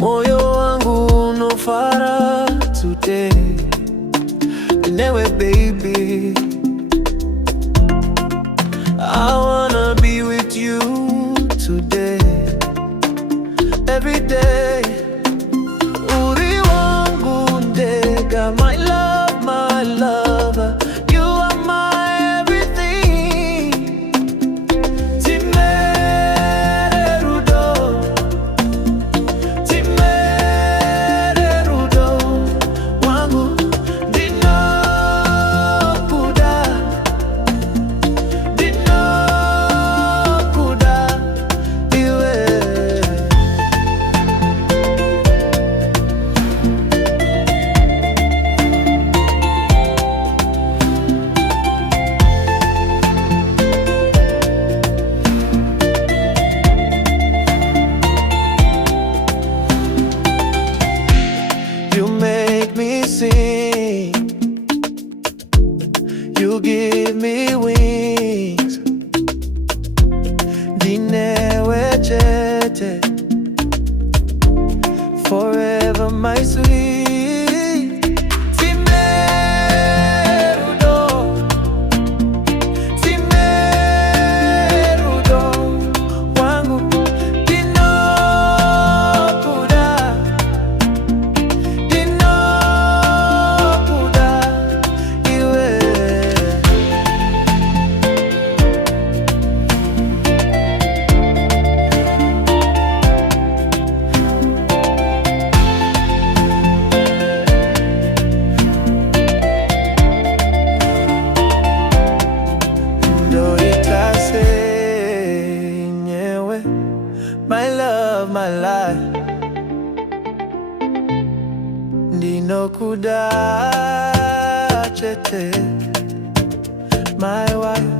moyo wangu unofara today. Newe baby, I wanna be with you today, every day. Uri wangu ndega, my love, my lover, you are my everything. Tsime Rerudo, Tsime Rerudo wangu dinokuda, dinokuda iwe. You make me sing, you give me wings. Dinewe chete, forever my sweet. Tsime Rerudo, Tsime Rerudo wangu dinokuda, dinokuda iwe. Ndo itase nyewe, my love, my life, ndinokuda chete, my wife.